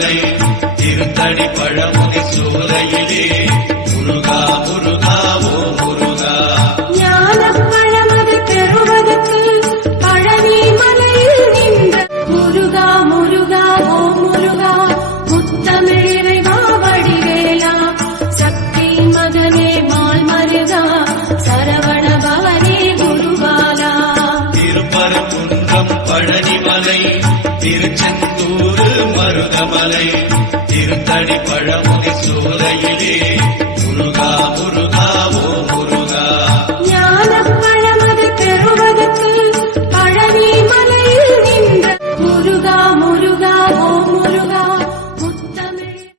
மருதமலை திருத்தடி பழமுனி சோலையிலே முருகா முருகா ஓ முருகா ஞானப் பழமது பெறுவதற்கு பழனி மலையில் நின்ற முருகா முருகா ஓ முருகா முத்தமிழை மாவடிவேலா சக்தி மகனே மால் மருகா சரவண பவனே குருவாலா திருப்பரங்குன்றம் பழனிமலை திருச்செந்தூர் மருதமலை திருத்தடி பழமுனி சோலையிலே